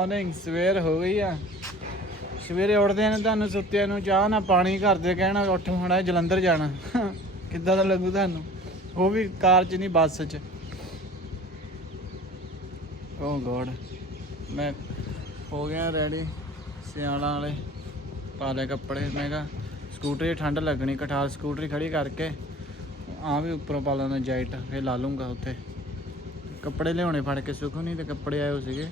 Morning ਸਵੇਰ ਹੋ ਗਈ ਆ। ਸਵੇਰੇ ਉੱਠਦੇ ਨੇ ਤੁਹਾਨੂੰ ਸੁੱਤਿਆਂ ਨੂੰ, ਚਾਹ ਨਾ ਪਾਣੀ ਘਰ ਦੇ ਕਹਿਣਾ, ਉੱਠ ਹੋਣਾ ਜਲੰਧਰ ਜਾਣਾ। ਕਿੱਦਾਂ ਦਾ ਲੱਗੂ ਤੁਹਾਨੂੰ? ਉਹ ਵੀ ਕਾਰ 'ਚ ਨਹੀਂ, ਬੱਸ 'ਚ। oh ਓ ਗੋਡ ਮੈਂ ਹੋ ਗਿਆ ਰੈਡੀ ਸਿਆਲਾਂ ਵਾਲੇ, ਪਾ ਲਏ ਕੱਪੜੇ। ਮੈਂ ਕਿਹਾ ਸਕੂਟਰੀ ਠੰਡ ਲੱਗਣੀ, ਕਠਾਲ ਸਕੂਟਰੀ ਖੜੀ ਕਰਕੇ ਆ ਵੀ ਉੱਪਰੋਂ ਪਾ ਲੈਣਾ ਜੈਟ ਫੇਰ ਲਾ ਲੂੰਗਾ ਉੱਥੇ। ਕੱਪੜੇ ਲਿਆਉਣੇ ਫੜ ਕੇ, ਸੁੱਖ ਨਹੀਂ ਤੇ ਕੱਪੜੇ ਆਏ ਹੋ ਸੀਗੇ।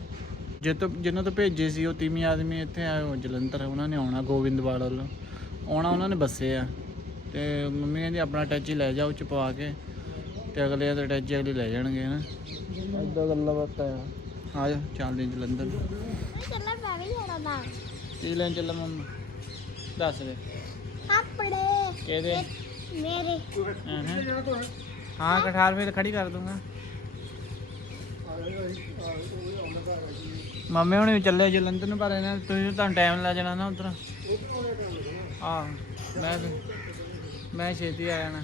ਜੇ ਤੋਂ ਜਿਨ੍ਹਾਂ ਤੋਂ ਭੇਜੇ ਸੀ ਉਹ ਤੀਵੀਂ ਆਦਮੀ ਇੱਥੇ ਆਏ ਹੋ ਜਲੰਧਰ ਉਹਨਾਂ ਨੇ ਆਉਣਾ ਗੋਬਿੰਦਵਾਲ ਵੱਲੋਂ। ਆਉਣਾ ਉਹਨਾਂ ਨੇ ਬੱਸੇ ਆ। ਤੇ ਮੰਮੀ ਕਹਿੰਦੀ ਆਪਣਾ ਟੈਚੀ ਲੈ ਜਾਓ ਚ ਪਵਾ ਕੇ। ਤੇ ਅਗਲੇ ਦੇ ਟੈਚੀ ਅਗਲੇ ਲੈ ਜਾਣਗੇ ਹਨਾ? ਇਦਾਂ ਗੱਲਾਂ ਬਾਤਾਂ ਆ। ਆ ਜਾ ਚੱਲਦੇ ਜਲੰਧਰ ਚੱਲਾਂ ਮੈਂ ਵੀ ਜਾਣਾ ਨਾ ਕੀ ਲੈਣ ਚੱਲਾਂ ਮੰਮੀ ਦੱਸ ਦੇ। ਆਪਣੇ ਕਿਹਦੇ? ਮੇਰੇ। ਹਾਂ ਹਾਂ। ਕਠਾਰ ਫੇਰ ਖੜੀ ਕਰ ਦੂੰਗਾ। ਮੰਮੀ ਹੁਣੇ ਵੀ ਚੱਲੇ ਜਲੰਧਰ ਨੂੰ ਪਰ ਇਹਨਾਂ ਤੁਸੀਂ ਤੁਹਾਨੂੰ ਟਾਈਮ ਲੱਗ ਜਾਣਾ ਨਾ ਉਧਰ। ਆ ਮੈਂ ਮੈਂ ਛੇਤੀ ਆ ਜਾਣਾ।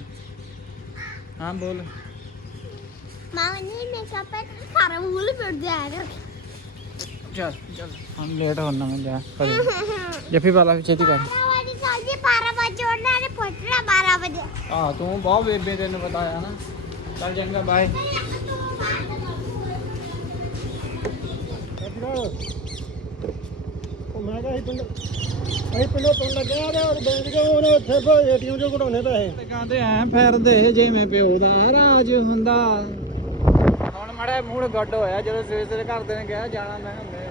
ਹਾਂ ਬੋਲ। ਮਾਮਾ ਨੇ ਮੈਂ ਕੱਪੜੇ ਸਾਰਾ ਮੂਲ ਪੜ ਜਾਏਗਾ ਚੱਲ ਚੱਲ। ਹਮ ਲੇਟ ਹੋਣਾ ਮੈਂ ਜਾ ਜੱਫੀ ਵਾਲਾ ਛੇਤੀ ਕਰ। ਬਾਰਾਂ ਵਜੇ ਸਾਜੀ 12 ਵਜੇ ਉਹਨਾਂ ਨੇ ਪੁੱਛਣਾ 12 ਵਜੇ। ਆ ਤੂੰ ਬਹੁਤ ਬੇਬੇ ਤੈਨੂੰ ਬਤਾਇਆ ਨਾ। ਚੱਲ ਚੰਗਾ ਬਾਏ ਉਹ ਮੈਂ ਕਿਹਾ ਅਸੀਂ ਪਿੰਡ ਅਸੀਂ ਪਿੰਡੋਂ ਤੁਰਨ ਲੱਗੇ ਆ ਤੇ ਉਹ ਬੈਂਕ ਚੋਂ ਉਹਨੇ ਉੱਥੇ ਏਟੀਐਮ ਚੋਂ ਕਢਾਉਣੇ ਪੈਸੇ। ਤੇ ਕਹਿੰਦੇ ਐ ਫਿਰਦੇ ਜਿਵੇਂ ਪਿਓ ਦਾ ਰਾਜ ਹੁੰਦਾ। ਹੁਣ ਮੜਾ ਮੂਡ ਗੱਡ ਹੋਇਆ ਜਦੋਂ ਸਵੇਰੇ ਸਵੇਰੇ ਘਰਦੇ ਨੇ ਕਿਹਾ ਜਾਣਾ ਮੈਂ ਕਿਹਾ ਮੈਂ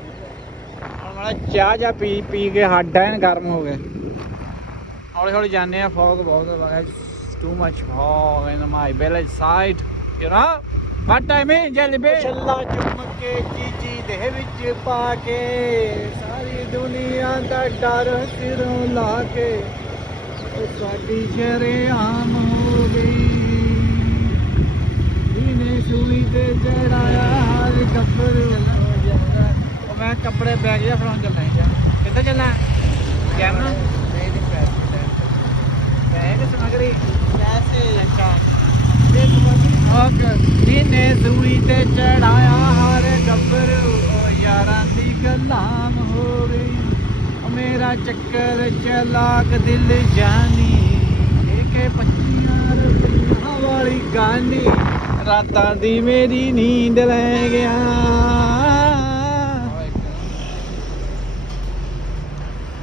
ਹੁਣ ਮੜਾ ਚਾਹ ਜਾਂ ਪੀ ਪੀ ਕੇ ਹੱਡ ਐਨ ਗਰਮ ਹੋ ਗਏ। ਹੌਲੀ ਹੌਲੀ ਜਾਂਦੇ ਆ ਫੌਗ ਬਹੁਤ too much fog in my village side you know what time is jelly ਬੇ ਛੱਲਾ ਚੁੰਮ ਕੇ ਚੀਜੀ ਦੇ ਵਿੱਚ ਪਾ ਕੇ ਸਾਰੀ ਦੁਨੀਆ ਦਾ ਡਰ ਸਿਰੋਂ ਲਾ ਕੇ ਉਹ ਸਾਡੀ ਸ਼ਰੇਆਮ ਹੋ ਗਈ। ਇਹਨੇ ਸੂਲੀ ਤੇ ਚੜਾਇਆ ਹਰ ਕੱਪੜ ਉਹ ਮੈਂ ਕੱਪੜੇ ਬੈਗ ਜਿਹਾ ਫੜਾਉਣ ਚੱਲਣਾ ਹੈ ਕਿੱਥੇ ਚੱਲਣਾ ਕੈਮਰਾ? ਨਹੀਂ ਨਹੀਂ ਬੈਗ ਸਮਗਰੀ। ਪੈਸੇ। ਅੱਛਾ। ਇਹਨੇ ਸੂਲੀ ਤੇ ਚੜਾਇਆ, ਹਰ ਗੱਬਰ ਯਾਰਾਂ ਦੀ ਗੱਲਾਂ ਹੋ ਗਈ ਮੇਰਾ ਚੱਕਰ ਚਲਾਕ ਦਿਲ ਜਾਨੀ। ਏਕੇ ਪੱਚੀਆਂ ਰੁਪਈਆਂ ਵਾਲੀ ਗਾਂਢੀ, ਰਾਤਾਂ ਦੀ ਮੇਰੀ ਨੀਂਦ ਲੈ ਗਿਆ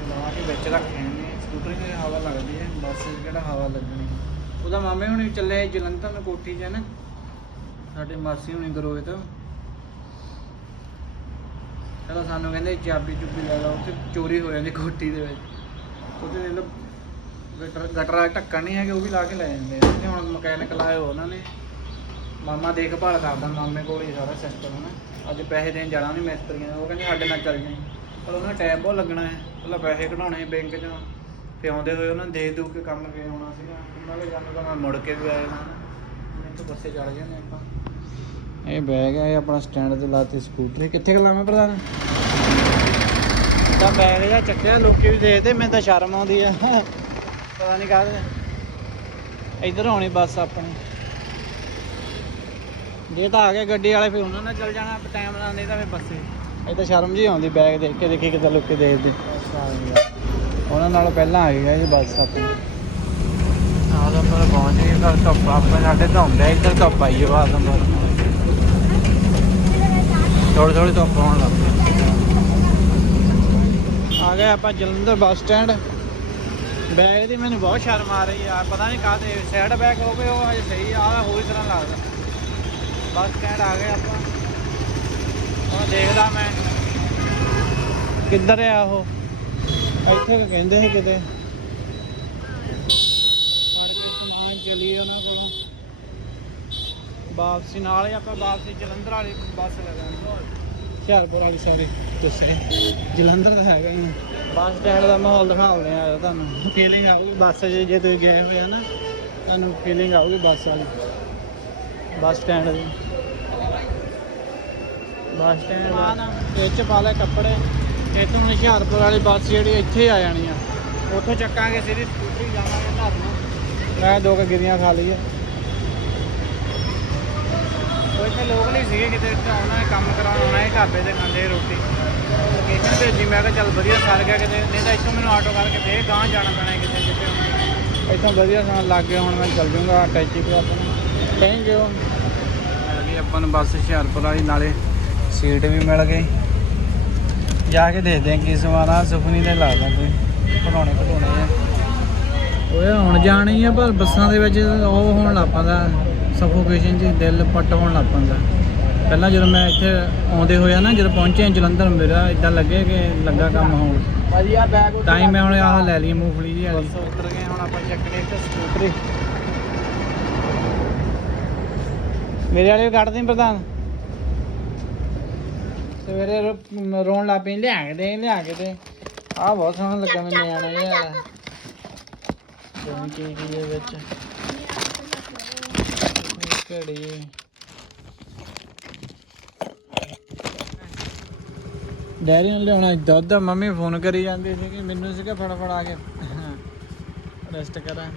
ਲਾ ਕੇ ਵਿੱਚ ਰੱਖੇ ਨੇ ਸਕੂਟਰ ਦੀ ਹਵਾ ਲੱਗਦੀ ਹੈ ਬੱਸ 'ਚ ਕਿਹੜਾ ਹਵਾ ਲੱਗਣੀ ਉਹਦਾ ਮਾਮੇ ਹੁਣੀ ਚੱਲੇ ਜਲੰਧਰ ਨੂੰ ਕੋਠੀ 'ਚ ਨਾ। ਸਾਡੇ ਮਾਸੀ ਹੁਣੀ ਗਰੋਏ ਤੋਂ। ਚਲੋ ਸਾਨੂੰ ਕਹਿੰਦੇ ਚਾਬੀ ਚੁੱਬੀ ਲੈ ਲਓ, ਉੱਥੇ ਚੋਰੀ ਹੋ ਜਾਂਦੀ ਕੋਠੀ ਦੇ ਵਿੱਚ। ਉਹਦੇ ਲੋ ਗਟਰ ਗਟਰ ਢੱਕਣ ਨਹੀਂ ਹੈਗੇ, ਉਹ ਵੀ ਲਾ ਕੇ ਲੈ ਜਾਂਦੇ ਆ। ਤੇ ਹੁਣ ਮਕੈਨਿਕ ਲਾਏ ਹੋ ਉਹਨਾਂ ਨੇ। ਮਾਮਾ ਦੇਖਭਾਲ ਕਰਦਾ, ਮਾਮੇ ਕੋਲ ਹੀ ਸਾਰਾ ਸਿਸਟਮ ਹੈ ਨਾ ਅੱਜ ਪੈਸੇ ਦੇਣ ਜਾਣਾ ਨਹੀਂ ਮਿਸਤਰੀਆਂ ਉਹ ਕਹਿੰਦੇ ਸਾਡੇ ਨਾਲ ਚੱਲ ਜਾਈਂ। ਪਰ ਉਹਨਾਂ ਟਾਈਮ ਬਹੁਤ ਲੱਗਣਾ ਹੈ। ਪਹਿਲਾਂ ਪੈਸੇ ਕਢਾਉਣੇ ਬੈਂਕ 'ਚੋਂ। ਤੇ ਆਉਂਦੇ ਹੋਏ ਉਹਨਾਂ ਨੇ ਦੇ ਦੂ ਕੇ ਕੰਮ ਕੇ ਆਉਣਾ ਸੀਗਾ। ਉਹਨਾਂ ਦੇ ਜਾਣ ਤਾਂ ਮੈਂ ਮੁੜ ਕੇ ਵੀ ਆਇਆ ਨਾ। ਨਹੀਂ ਤਾਂ ਬੱਸੇ ਚੜ ਜਾਂਦੇ ਆਪਾਂ। ਇਹ ਬੈਗ ਹੈ ਇਹ ਆਪਣਾ ਸਟੈਂਡ ਤੇ ਲਾਤੇ ਸਕੂਟਰ। ਕਿੱਥੇ ਲਾਵਾਂ ਪ੍ਰਧਾਨ? ਤਾਂ ਬੈਗ ਜਿਹਾ ਚੱਕਿਆ ਲੋਕੀ ਵੀ ਦੇਖਦੇ ਮੈਨੂੰ ਤਾਂ ਸ਼ਰਮ ਆਉਂਦੀ ਆ। ਪਤਾ ਨਹੀਂ ਕਾਹਦੇ ਇੱਧਰ ਆਉਣੀ ਬੱਸ ਆਪਣੀ। ਜੇ ਤਾਂ ਆ ਗਏ ਗੱਡੀ ਵਾਲੇ ਫਿਰ ਉਹਨਾਂ ਨਾਲ ਚੱਲ ਜਾਣਾ ਟਾਈਮ ਨਾਲ ਨਹੀਂ ਤਾਂ ਫਿਰ ਬੱਸੇ। ਇਹ ਤਾਂ ਸ਼ਰਮ ਜੀ ਆਉਂਦੀ ਬੈਗ ਦੇਖ ਕੇ ਦੇਖੀ ਕਿਦਾਂ ਲੋਕੀ ਦੇਖਦੇ ਉਹਨਾਂ ਨਾਲੋਂ ਪਹਿਲਾਂ ਆ ਗਈ ਇਹ ਬੱਸ ਆਪਣੀ ਆਹ ਤਾਂ ਪਰ ਪਹੁੰਚ ਗਏ ਘਰ ਧੁੱਪ ਆਪਣੇ ਸਾਡੇ ਤਾਂ ਹੁੰਦਾ ਇੱਧਰ ਧੁੱਪ ਆਈ ਹੈ ਆਦਮ ਪਰ ਥੋੜੀ ਥੋੜੀ ਧੁੱਪ ਆਉਣ ਲੱਗ ਪਈ। ਆ ਗਏ ਆਪਾਂ ਜਲੰਧਰ ਬੱਸ ਸਟੈਂਡ। ਬੈਗ ਦੀ ਮੈਨੂੰ ਬਹੁਤ ਸ਼ਰਮ ਆ ਰਹੀ ਆ ਪਤਾ ਨਹੀਂ ਕਾਹਦੇ ਸਾਈਡ ਬੈਗ ਹੋਵੇ ਉਹ ਹਜੇ ਸਹੀ ਆ ਹੋਰ ਤਰ੍ਹਾਂ ਲੱਗਦਾ। ਬੱਸ ਸਟੈਂਡ ਆ ਗਏ ਆਪਾਂ। ਹੁਣ ਦੇਖਦਾ ਮੈਂ ਕਿੱਧਰ ਆ ਉਹ। ਇੱਥੇ ਕੁ ਕਹਿੰਦੇ ਸੀ ਕਿਤੇ। ਮਾਰੇ ਕੇ ਸਮਾਨ ਚਲੀਏ ਉਹਨਾਂ ਕੋਲੋਂ। ਵਾਪਸੀ ਨਾਲ ਹੀ ਆਪਾਂ ਵਾਪਸੀ ਜਲੰਧਰ ਵਾਲੀ ਬੱਸ ਲਗਾਂਗੇ ਹੁਸ਼ਿਆਰਪੁਰ ਵਾਲੀ ਸੌਰੀ ਤੁਸੀਂ ਜਲੰਧਰ ਦਾ ਹੈਗਾ ਹੁਣ ਬੱਸ ਸਟੈਂਡ ਦਾ ਮਾਹੌਲ ਦਿਖਾਉਂਦੇ ਆ ਤੁਹਾਨੂੰ। ਫੀਲਿੰਗ ਆਊਗੀ ਬੱਸ 'ਚ ਜੇ ਤੁਸੀਂ ਗਏ ਹੋਏ ਆ ਨਾ, ਤੁਹਾਨੂੰ ਫੀਲਿੰਗ ਆਊਗੀ ਬੱਸ ਵਾਲੀ। ਬੱਸ ਸਟੈਂਡ ਦੀ। ਬੱਸ ਸਟੈਂਡ ਇਹ ਚ ਪਾ ਲੈ ਕੱਪੜੇ। ਇੱਥੋਂ ਹੁਣ ਹੁਸ਼ਿਆਰਪੁਰ ਵਾਲੀ ਬੱਸ ਜਿਹੜੀ ਇੱਥੇ ਆ ਜਾਣੀ ਆ। ਉੱਥੋਂ ਚੱਕਾਂਗੇ ਸਿੱਧੀ ਸਕੂਟਰੀ ਜਾਵਾਂਗੇ ਘਰ ਨੂੰ। ਮੈਂ ਦੋ ਕੁ ਗਿਰੀਆਂ ਖਾ ਲਈ ਆ। ਉਹ ਇੱਥੇ ਲੋਕ ਨਹੀਂ ਸੀਗੇ ਕਿਤੇ ਇੱਥੇ ਆਉਣਾ ਹੈ ਕੰਮ ਕਰਾਉਣਾ ਹੈ ਢਾਬੇ ਤੇ ਖਾਂਦੇ ਰੋਟੀ। ਨਹੀਂ ਮੈਂ ਕਿਹਾ ਚੱਲ ਵਧੀਆ ਸਰ ਗਿਆ ਕਿਤੇ ਨਹੀਂ ਤਾਂ ਇੱਥੋਂ ਮੈਨੂੰ ਆਟੋ ਕਰਕੇ ਫੇਰ ਗਾਂਹ ਜਾਣਾ ਪੈਣਾ ਕਿਤੇ ਕਿਤੇ ਇੱਥੋਂ ਵਧੀਆ ਸਮਾਂ ਲੱਗ ਗਿਆ ਹੁਣ ਮੈਂ ਚੱਲ ਜਾਊਂਗਾ ਟੈਚੀ ਤੇ ਆਪਣਾ ਥੈਂਕ ਯੂ ਮਿਲ ਗਈ ਆਪਾਂ ਨੂੰ ਬੱਸ ਹੁਸ਼ਿਆਰਪੁਰ ਵਾਲੀ ਨਾਲੇ ਸੀਟ ਵੀ ਮਿਲ ਗਈ। ਜਾ ਕੇ ਦੇਖਦੇ ਹਾਂ ਕੀ ਸਮਾਨ ਆ ਸੁਖਨੀ ਦੇ ਲੱਗਦਾ ਕੋਈ। ਪੜਾਉਣੇ ਪੜਾਉਣੇ ਆ। ਓਏ ਹੁਣ ਜਾਣੀ ਆ ਪਰ ਬੱਸਾਂ ਦੇ ਵਿੱਚ ਉਹ ਹੋਣ ਲੱਗ ਪੈਂਦਾ। ਸਫੋਕੇਸ਼ਨ ਜੀ ਦਿਲ ਪੱਟ ਹੋਣ ਲੱਗ ਪੈਂਦਾ। ਪਹਿਲਾਂ ਜਦੋਂ ਮੈਂ ਇੱਥੇ ਆਉਂਦੇ ਹੋਇਆ ਨਾ ਜਦੋਂ ਪਹੁੰਚੇ ਜਲੰਧਰ ਮੇਰਾ ਇਦਾਂ ਲੱਗੇ ਕਿ ਲੱਗਾ ਕੰਮ ਹੋਣ ਭਾਜੀ ਆ ਬੈਗ ਤਾਂ ਹੀ ਮੈਂ ਹੁਣ ਆਹ ਲੈ ਲਈ ਮੂੰਗਫਲੀ ਜੀ ਵਾਲੀ। ਉਤਰ ਗਏ ਹੁਣ ਆਪਾਂ ਚੱਕਣੇ ਇੱਥੇ ਸਕੂਟਰੀ। ਮੇਰੇ ਵਾਲੇ ਵੀ ਕੱਢ ਦੇ ਪ੍ਰਧਾਨ। ਸਵੇਰੇ ਰੋ- ਰੋਣ ਲੱਗ ਪਈ ਲਿਆ ਕੇ ਦੇ, ਲਿਆ ਕੇ ਦੇ। ਆ ਬਹੁਤ ਸੋਹਣਾ ਲੱਗਾ ਮੈਨੂੰ ਨਿਆਣਾ ਯਾਰ ਦੋਵੇਂ ਕੀ ਕੀ ਦੇ ਵਿੱਚ। ਘੜੀ ਡੈਡੀ ਨੂੰ ਲਿਆਉਣਾ ਦੁੱਧ, ਮੰਮੀ ਫੋਨ ਕਰੀ ਜਾਂਦੀ ਸੀ ਕਿ ਮੈਨੂੰ ਸੀਗਾ ਫਟਾਫਟ ਆ ਕੇ ਰੈਸਟ ਕਰਾਂ।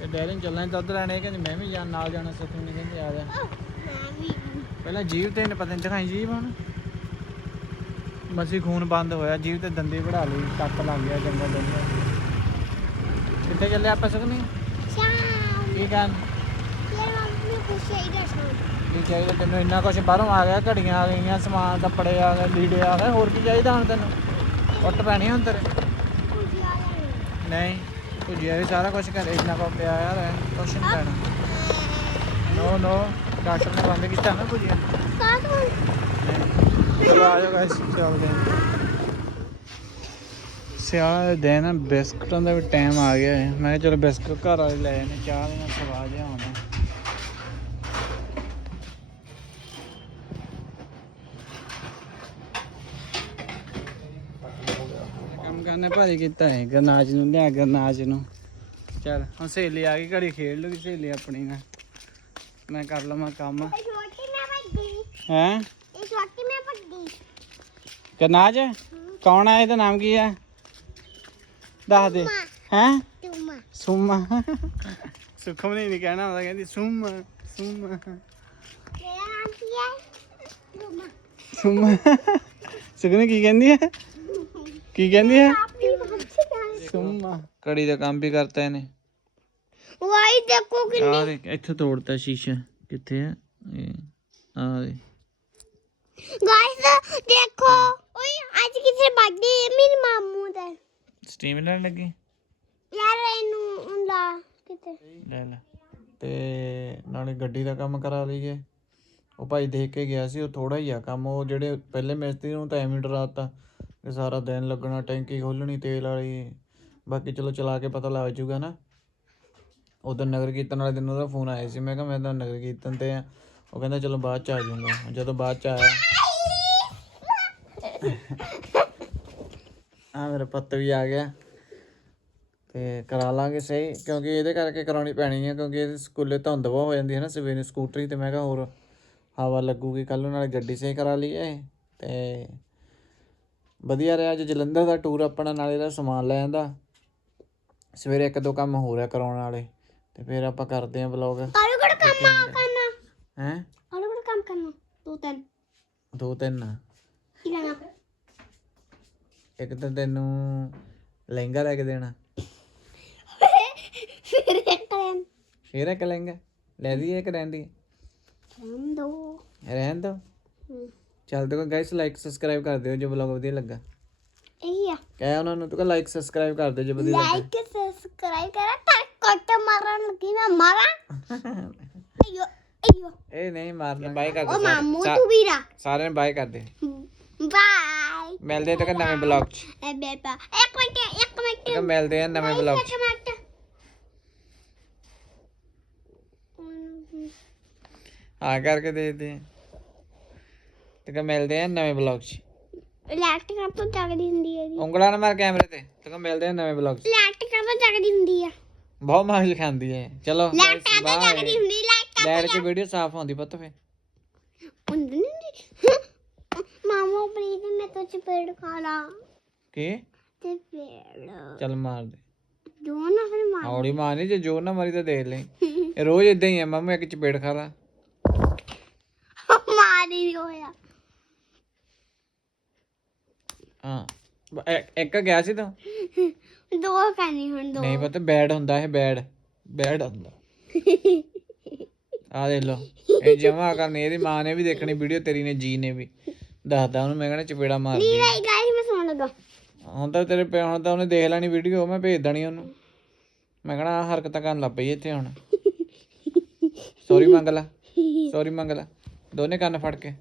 ਤੇ ਡੈਰੀ ਨੂੰ ਚੱਲਾਂ ਦੁੱਧ ਲੈਣੇ ਕਹਿੰਦੀ ਮੈਂ ਵੀ ਜਾਣ, ਨਾਲ ਜਾਣਾ ਸੁਖੀ ਨੇ ਕਹਿੰਦੀ ਆ ਜਾ। ਪਹਿਲਾਂ ਜੀਵ ਤੇ ਪਤਾ ਨਹੀਂ ਦਿਖਾਈ ਜੀਵ ਹੁਣ। ਮਸੀ ਖੂਨ ਬੰਦ ਹੋਇਆ ਜੀਵ ਤੇ ਦੰਦੀ ਵੜਾ ਲਈ ਟੱਕ ਲੱਗ ਗਿਆ ਜੰਗਲ ਦੰਦੀ ਕਿੱਥੇ ਚੱਲੇ ਆਪਾਂ ਸ਼ਾਮ। ਕੀ ਕਰਨ ਕੀ ਚਾਹੀਦਾ ਤੈਨੂੰ ਇੰਨਾ ਕੁਝ ਬਾਹਰੋਂ ਆ ਗਿਆ ਘੜੀਆਂ ਆ ਗਈਆਂ ਸਮਾਨ ਕੱਪੜੇ ਆ ਗਏ ਲੀੜੇ ਆ ਗਏ ਹੋਰ ਕੀ ਚਾਹੀਦਾ ਹੁਣ ਤੈਨੂੰ? ਉੱਟ ਪੈਣੀ ਹੁਣ ਤੇਰੇ। ਨਹੀਂ ਭੁਜੀਆ ਵੀ ਸਾਰਾ ਕੁਝ ਘਰੇ ਇੰਨਾ ਕੁ ਪਿਆ ਯਾਰ ਕੁਛ ਨਹੀਂ ਲੈਣਾ ਨੋ ਨੋ। ਡਾਕਟਰ ਨੇ ਬੰਦ ਕੀਤਾ ਨਾ ਤੋਂ ਚਲੋ ਆ ਜਾਓ ਗਾਇਸ ਚੱਲਦੇ ਹਾਂ। ਸਿਆਲ ਦੇ ਦਿਨ ਆ, ਬਿਸਕੁਟਾਂ ਦਾ ਵੀ ਟਾਈਮ ਆ ਗਿਆ ਹੈ। ਮੈਂ ਕਿਹਾ ਚਲੋ ਬਿਸਕੁਟ ਘਰ ਵਾਲੇ ਲੈ ਨੇ ਚਾਹ ਦੇ ਨਾਲ ਸਵਾਦ ਜਿਹਾ ਆਉਂਦਾ। ਕੰਮ ਕਰਨੇ ਭਾਰੀ ਕੀਤਾ ਹੈ ਗਰਨਾਜ ਨੂੰ ਲਿਆ ਗਰਨਾਜ ਨੂੰ। ਚਲ ਹੁਣ ਸਹੇਲੀ ਆ ਗਈ ਘੜੀ ਖੇਡ ਲੂਗੀ ਸਹੇਲੀ ਆਪਣੀ ਨਾਲ। ਮੈਂ ਕਰ ਲਵਾਂ ਕੰਮ। ਇਹ ਛੋਟੀ ਮੈਂ ਵੱਡੀ। ਹੈਂ? ਇਹ ਛੋਟੀ ਮੈਂ ਵੱਡੀ। ਕਰਨਾਜ ਕੌਣ ਆ? ਇਹਦਾ ਨਾਮ ਕੀ ਆ? ਦੱਸ ਦੇ। ਹੈਂ? ਸੁਮਾ। ਸੁਖਮ ਨੇ ਨਹੀਂ ਕਹਿਣਾ ਹੁੰਦਾ ਕਹਿੰਦੀ ਸੁਮਾ ਸੁਮਾ। ਮੇਰਾ ਨਾਮ ਕੀ ਹੈ ਸੁਮਾ। ਸੁਖਨੇ ਕੀ ਕਹਿੰਦੀ ਹੈ ਕੀ ਕਹਿੰਦੀ ਹੈ ਸੁਮਾ। ਕੜੀ ਦਾ ਕੰਮ ਵੀ ਕਰਤਾ ਇਹਨੇ। ਵਾਈ ਦੇਖੋ ਕਿ ਆ ਇੱਥੇ ਤੋੜਤਾ ਸ਼ੀਸ਼ਾ। ਕਿੱਥੇ ਆ? ਆ ਗਾਇਸ ਦੇਖੋ। ਓਏ ਅੱਜ ਕਿਸੇ ਬਰਥਡੇ ਹੈ ਮੇਰੇ ਮਾਮੂ ਦਾ। ਸਟੀਮ ਲੈਣ ਲੱਗੀ? ਯਾਰ ਇਹਨੂੰ ਲਾ ਕਿਤੇ। ਲੈ ਲੈ। ਤੇ ਨਾਲੇ ਗੱਡੀ ਦਾ ਕੰਮ ਕਰਾ ਲਈਏ। ਉਹ ਭਾਈ ਦੇਖ ਕੇ ਗਿਆ ਸੀ ਉਹ ਥੋੜਾ ਹੀ ਆ ਕੰਮ। ਉਹ ਜਿਹੜੇ ਪਹਿਲੇ ਮਿਸਤਰੀ ਨੂੰ ਤਾਂ ਐਵੇਂ ਡਰਾਤਾ ਕਿ ਸਾਰਾ ਦਿਨ ਲੱਗਣਾ ਟੈਂਕੀ ਖੋਲਣੀ ਤੇਲ ਵਾਲੀ। ਬਾਕੀ ਚਲੋ ਚਲਾ ਕੇ ਪਤਾ ਲੱਗ ਜੂਗਾ ਨਾ। ਉਦੋਂ ਨਗਰ ਕੀਰਤਨ ਵਾਲੇ ਦਿਨ ਉਹਦਾ ਫੋਨ ਆਇਆ ਸੀ। ਮੈਂ ਕਿਹਾ, ਮੈਂ ਤਾਂ ਨਗਰ ਕੀਰਤਨ ਤੇ ਆ। ਉਹ ਕਹਿੰਦਾ, ਚਲੋ ਬਾਅਦ ਚ ਆ ਜਾਊਂਗਾ। ਜਦੋਂ ਬਾਅਦ ਚ ਆਇਆ। ਆ ਮੇਰਾ ਪੁੱਤ ਵੀ ਆ ਗਿਆ। ਤੇ ਕਰਾ ਲਾਂਗੇ ਸਹੀ, ਕਿਉਂਕਿ ਇਹਦੇ ਕਰਕੇ ਕਰਾਉਣੀ ਪੈਣੀ ਹੈ ਕਿਉਂਕਿ ਇਹਦੇ ਸਕੂਲੇ ਧੁੰਦ ਬਹੁਤ ਹੋ ਜਾਂਦੀ ਹੈ ਨਾ, ਸਵੇਰੇ ਸਕੂਟਰੀ ਤੇ ਮੈਂ ਕਿਹਾ, ਹੋਰ ਹਵਾ ਲੱਗੂਗੀ ਕੱਲ ਨੂੰ, ਨਾਲੇ ਗੱਡੀ ਸਹੀ ਕਰਾ ਲਈਏ ਤੇ ਵਧੀਆ ਰਿਹਾ ਅੱਜ ਜਲੰਧਰ ਦਾ ਟੂਰ ਆਪਣਾ, ਨਾਲੇ ਦਾ ਸਮਾਨ ਲੈ ਜਾਂਦਾ ਸਵੇਰੇ ਇੱਕ ਦੋ ਕੰਮ ਹੋ ਰਿਹਾ ਕਰਾਉਣ ਵਾਲੇ। ਤੇ ਫਿਰ ਆਪਾਂ ਕਰਦੇ ਆਂ ਵਲੌਗ ਆਲੂ ਕੋਲ ਕੰਮ ਆ ਕਰਨਾ? ਹੈ? ਆਲੂ ਕੋਲ ਕੰਮ ਕਰਨਾ? ਦੋ ਤਿੰਨ। ਦੋ ਤਿੰਨ ਕੀ ਲੈਣਾ? ਇੱਕ ਤਾਂ ਤੈਨੂੰ ਲਹਿੰਗਾ ਲੈ ਕੇ ਦੇਣਾ। ਫਿਰ ਇੱਕ ਲੈਣ। ਫਿਰ ਇੱਕ ਲਹਿੰਗਾ। ਲੈ ਦਈਏ ਇੱਕ ਰਹਿੰਦੀ ਹਮ ਦੋ। ਰਹਿਣ ਦੋ। ਚੱਲ ਦੇਖੋ ਗਾਇਸ ਲਾਈਕ ਸਬਸਕ੍ਰਾਈਬ ਕਰ ਦਿਓ ਜੇ ਵਲੌਗ ਵਧੀਆ ਲੱਗਾ। ਇਹੀ ਆ। ਕਹਿ ਉਹਨਾਂ ਨੂੰ ਤੂੰ ਲਾਈਕ ਸਬਸਕ੍ਰਾਈਬ ਕਰ ਦਿਓ ਜੇ ਵਧੀਆ ਲੱਗਾ। ਲਾਈਕ ਸਬਸਕ੍ਰਾਈਬ ਕਰਾ। ਕੱਟ ਮਾਰਨ ਲੱਗੀ ਮੈਂ ਮਾਰਾਂ ਅਯੋ ਅਯੋ ਇਹ ਨਹੀਂ ਮਾਰਨਾ ਬਾਏ ਕਰ ਉਹ ਦੇ ਮਾਮੂ ਤੂੰ ਵੀ ਰਾ ਸਾਰਿਆਂ ਨੂੰ ਬਾਏ ਕਰ ਦੇ ਬਾਏ ਮਿਲਦੇ ਤੱਕ ਨਵੇਂ ਵਲੌਗ 'ਚ ਐ ਬੇਪਾ ਇੱਕ ਮਿੰਟ ਇੱਕ ਮਿੰਟ ਤੱਕ ਮਿਲਦੇ ਆ ਨਵੇਂ ਵਲੌਗ 'ਚ ਆ ਕਰਕੇ ਦੇਖਦੇ ਆ ਤੱਕ ਮਿਲਦੇ ਆ ਨਵੇਂ ਵਲੌਗ 'ਚ ਇਲੈਕਟ੍ਰਿਕ ਕੱਪ ਤੋਂ ਜਗਦੀ ਹੁੰਦੀ ਹੈ ਜੀ ਉਂਗਲਾਂ ਨਾਲ ਮਾਰ ਕੈਮਰੇ ਤੇ ਤੱਕ ਮਿਲਦੇ ਆ ਨਵੇਂ ਵਲੌਗ 'ਚ ਇਲੈਕਟ੍ਰਿਕ ਕੱਪ ਤੋਂ ਜਗਦੀ ਹੁੰਦੀ ਆ ਬਹੁਤ ਮਾਹੀ ਖਾਂਦੀ ਹੈ ਚਲੋ ਤੋਂ ਹੁੰਦੀ ਲੈਟ 'ਚ ਵੀਡੀਓ ਸਾਫ਼ ਆਉਂਦੀ ਪੁੱਤ ਫੇ ਹੁੰਦੀ ਨਹੀਂ ਮਾਮਾ ਪਲੀਜ਼ ਮੈਂ ਤੋਂ ਚਪੇੜ ਖਾ ਲਾ। ਕੀ? ਤੇ ਫੇਰ ਚੱਲ ਮਾਰ ਦੇ। ਜੋ ਨਾ ਫਿਰ ਮਾਰ। ਹੌਲੀ ਮਾਰ ਨਹੀਂ ਜੇ ਜੋਰ ਨਾ ਮਾਰੀ ਤਾਂ ਦੇਖ ਲੈ। ਇਹ ਰੋਜ਼ ਇਦਾਂ ਹੀ ਮੰਮਾ ਇੱਕ ਚਪੇੜ ਖਾ ਲਾ। ਮਾਰ ਹੀ। ਹੋਇਆ ਇੱਕ ਗਿਆ ਸੀ ਤੂੰ? ਦੋ ਕਰਨੀ ਹੁਣ ਦੋ। ਨਹੀਂ ਪਤਾ ਬੈਡ ਹੁੰਦਾ ਇਹ ਬੈਡ। ਬੈਡ ਹੁੰਦਾ। ਆ ਦੇਖ ਲੋ ਇਹ ਜਮਾ ਕਰਨੀ ਇਹਦੀ ਮਾਂ ਨੇ ਵੀ ਦੇਖਣੀ ਵੀਡੀਓ ਤੇਰੀ ਨੇ ਜੀ ਨੇ ਵੀ। ਦੱਸਦਾ ਉਹਨੂੰ ਮੈਂ ਕਹਿੰਦਾ ਚਪੇੜਾ ਮਾਰਦੀ ਆ। ਨਹੀਂ ਗਾਇਸ ਮੈਂ ਸੁਣ ਲਗਾ। ਹੁਣ ਤਾਂ ਤੇਰੇ ਪਿਓ ਹੁਣ ਤਾਂ ਉਹਨੇ ਦੇਖ ਲੈਣੀ ਵੀਡੀਓ ਮੈਂ ਭੇਜ ਦੇਣੀ ਉਹਨੂੰ। ਮੈਂ ਕਹਣਾ ਆ ਹਰਕਤਾਂ ਕਰਨ ਲੱਗ ਪਈ ਇੱਥੇ ਹੁਣ। ਸੌਰੀ ਮੰਗ ਲੈ ਸੌਰੀ ਮੰਗ ਲੈ ਦੋਨੇ ਕੰਨ ਫੜ ਕੇ।